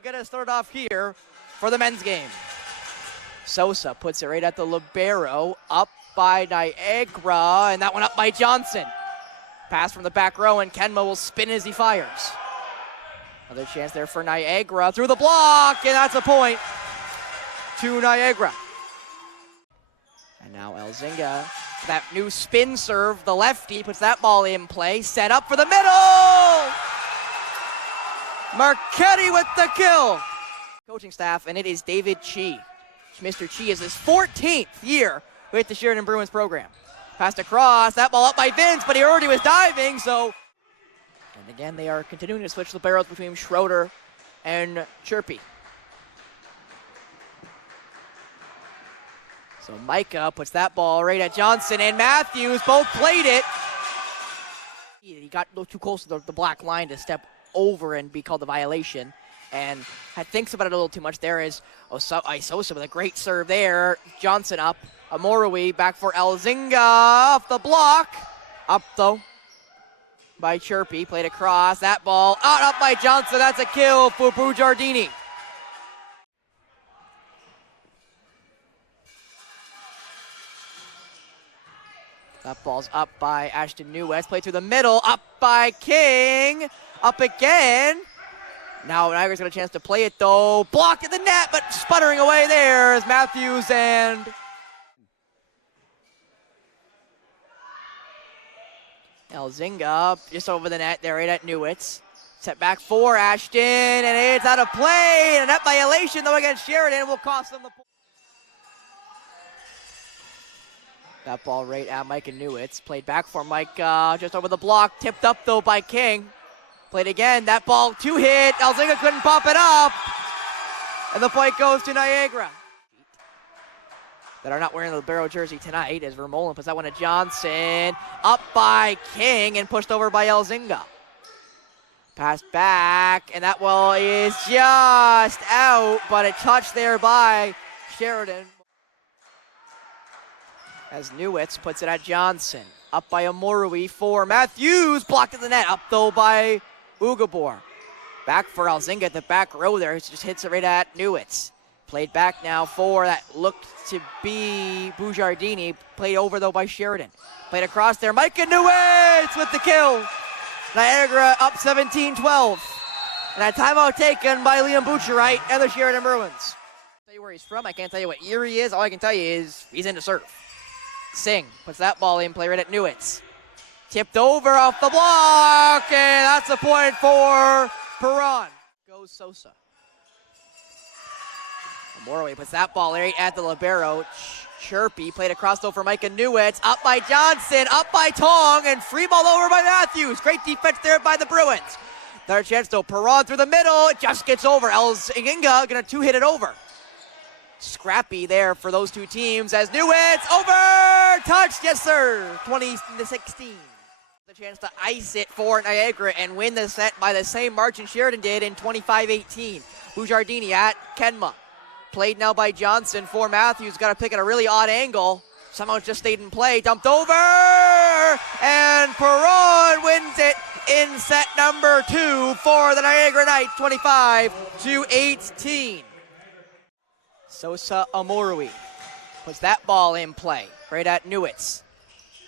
will get us started off here for the men's game. Sosa puts it right at the libero, up by Niagara, and that one up by Johnson. Pass from the back row, and Kenma will spin as he fires. Another chance there for Niagara through the block, and that's a point to Niagara. And now Elzinga, that new spin serve, the lefty, puts that ball in play, set up for the middle! Marchetti with the kill! Coaching staff, and it is David Chi. Mr. Chi is his 14th year with the Sheridan Bruins program. Passed across, that ball up by Vince, but he already was diving, so... And again, they are continuing to switch the barrels between Schroeder and Chirpy. So Micah puts that ball right at Johnson, and Matthews both played it. He got a little too close to the black line to step over and be called a violation. And thinks about it a little too much. There is Isosa with a great serve there. Johnson up. Amorui back for Elzinga off the block. Up though by Chirpy. Played across. That ball out up by Johnson. That's a kill for Bujardini. That ball's up by Ashton Newest. Played through the middle. Up by King. Up again. Now Niagara's got a chance to play it though. Blocked at the net, but sputtering away there is Matthews and Elzinga just over the net there right at Newitz. Set back for Ashton, and it's out of play. And a net violation though against Sheridan will cost them the point. That ball right at Micah Newitz. Played back for Mike just over the block. Tipped up though by King. Played again, that ball two hit, Elzinga couldn't pop it up, and the point goes to Niagara. That are not wearing the libero jersey tonight as Vermeulen puts that one to Johnson, up by King and pushed over by Elzinga. Pass back, and that ball is just out, but a touch there by Sheridan. As Newitz puts it at Johnson, up by Amorui for Matthews, blocked at the net, up though by Ugabor. Back for Elzinga at the back row there. He just hits it right at Newitz. Played back now for that looked to be Bujardini. Played over though by Sheridan. Played across there. Micah Newitz with the kill. Niagara up 17-12. And a timeout taken by Liam Butcherite and the Sheridan Bruins. I'll tell you where he's from. I can't tell you what year he is. All I can tell you is he's into serve. Singh puts that ball in play right at Newitz. Tipped over off the block, and that's a point for Perron. Goes Sosa. Morway puts that ball right at the libero. Chirpy played across though for Micah Newitz. Up by Johnson, up by Tong, and free ball over by Matthews. Great defense there by the Bruins. Another chance though, Perron through the middle. It just gets over. Elzinga gonna two-hit it over. Scrappy there for those two teams as Newitz over! Touched, yes sir, 20-16. The chance to ice it for Niagara and win the set by the same margin Sheridan did in 25-18. Bujardini at Kenma. Played now by Johnson for Matthews. Got to pick at a really odd angle. Somehow just stayed in play. Dumped over! And Perron wins it in set number 2 for the Niagara Knights, 25-18. Sosa Amorui puts that ball in play right at Newitz.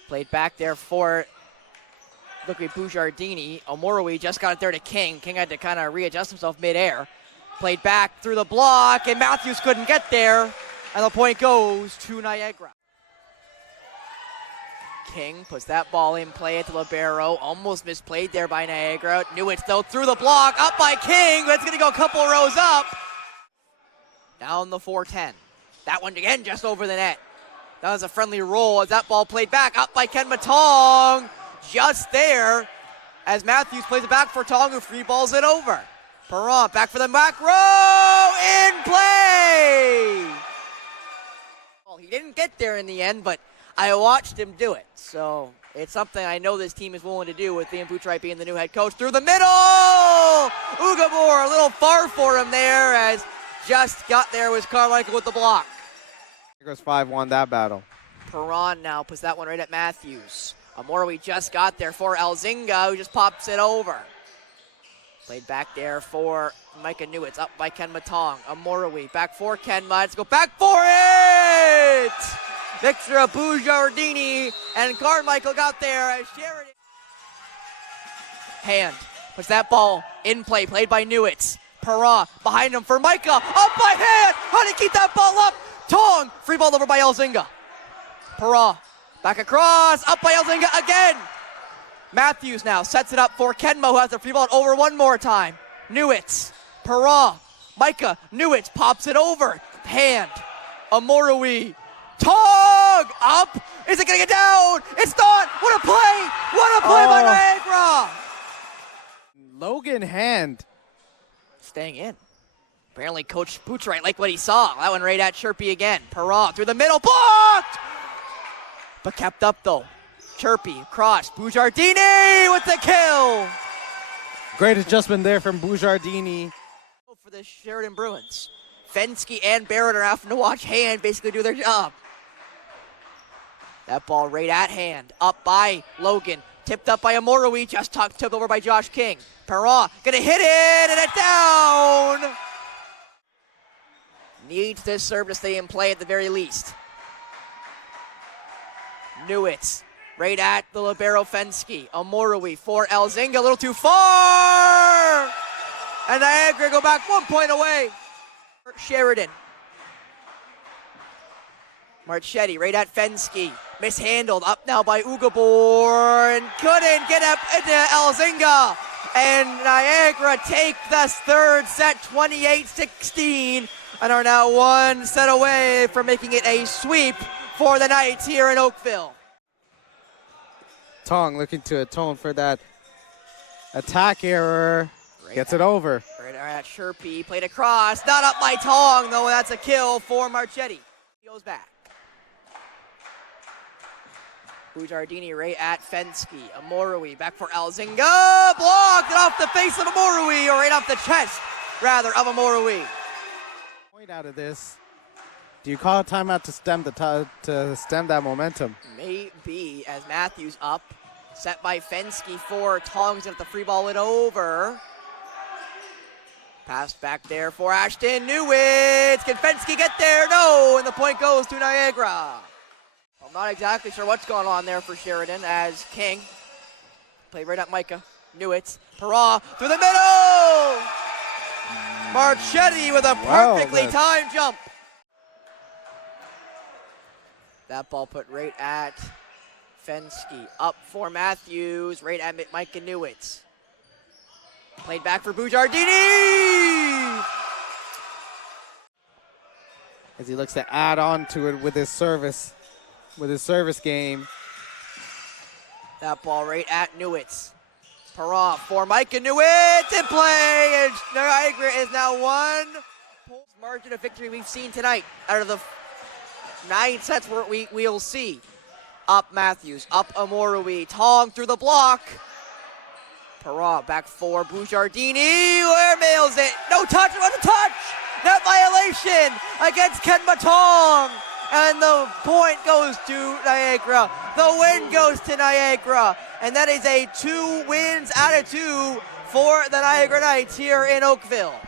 Played back there for Bujardini. Amorui just got it there to King. King had to kind of readjust himself midair. Played back through the block, and Matthews couldn't get there. And the point goes to Niagara. King puts that ball in play at the libero. Almost misplayed there by Niagara. Newitz though through the block, up by King, but it's going to go a couple rows up. Down the 4-10. That one again just over the net. That was a friendly roll as that ball played back, up by Ken Matong. Just there as Matthews plays it back for Tong, who free balls it over. Perron back for the back row, in play! Well, he didn't get there in the end, but I watched him do it. So it's something I know this team is willing to do with Liam Butcherite being the new head coach. Through the middle! Ugabor a little far for him there as just got there was Carmichael with the block. Here goes 5-1 that battle. Perron now puts that one right at Matthews. Amorui just got there for Elzinga, who just pops it over. Played back there for Micah Newitz, up by Ken Matong. Amorowi, back for Ken Let's go back for it! Victor Bujardini and Carmichael got there as Sheridan. Hand puts that ball in play, played by Newitz. Perra behind him for Micah, up by Hand! How did he keep that ball up? Tong, free ball over by Elzinga. Perra, back across, up by Elzinga again! Matthews now sets it up for Kenmo, who has the free ball over one more time. Newitz, Perra, Micah, Newitz pops it over. Hand, Amorowi, Tong, up. Is it gonna get down? It's not. What a play! What a play by Niagara! Logan Hand. Staying in. Apparently Coach Boothright liked what he saw. That one right at Chirpy again. Perra through the middle, blocked! But kept up though. Chirpy, cross, Bujardini with the kill! Great adjustment there from Bujardini. For the Sheridan Bruins. Fensky and Barrett are having to watch Hand basically do their job. That ball right at Hand, up by Logan, tipped up by Amorowi, just tipped over by Josh King. Perra gonna hit it, and it's down! Needs this serve to stay in play at the very least. Newitz, right at the libero Fensky. Amorowi for Elzinga, a little too far! And Niagara go back 1 point away. Sheridan. Marchetti right at Fensky. Mishandled, up now by Ugabor, and couldn't get up into Elzinga. And Niagara take this third set 28-16 and are now one set away from making it a sweep for the Knights here in Oakville. Tong looking to atone for that attack error. Gets it over. Right at Chirpy, played across, not up by Tong, though that's a kill for Marchetti. He goes back. Bujardini right at Fensky. Amorowi back for Elzinga, blocked it off the face of Amorowi, or right off the chest, rather, of Amorowi. Point out of this. Do you call a timeout to stem that momentum? Maybe, as Matthews up, set by Fensky for Tong's at the free ball it over. Pass back there for Ashton Newitz. Can Fensky get there? No, and the point goes to Niagara. I'm not exactly sure what's going on there for Sheridan as King played right at Micah. Newitz, Perra through the middle! Marchetti with a perfectly timed jump. That ball put right at Fensky. Up for Matthews, right at Micah Newitz. Played back for Bujardini! As he looks to add on to it with his service game. That ball right at Newitz. Perra for Micah Newitz in play, and Niagara is now one margin of victory we've seen tonight out of the 9 sets we'll see. Up Matthews, up Amorowi, Tong through the block. Perra back for Bujardini, where mails it. No touch, it was a touch! Net violation against Ken Matong. And the point goes to Niagara. The win goes to Niagara. And that is a 2 wins out of 2 for the Niagara Knights here in Oakville.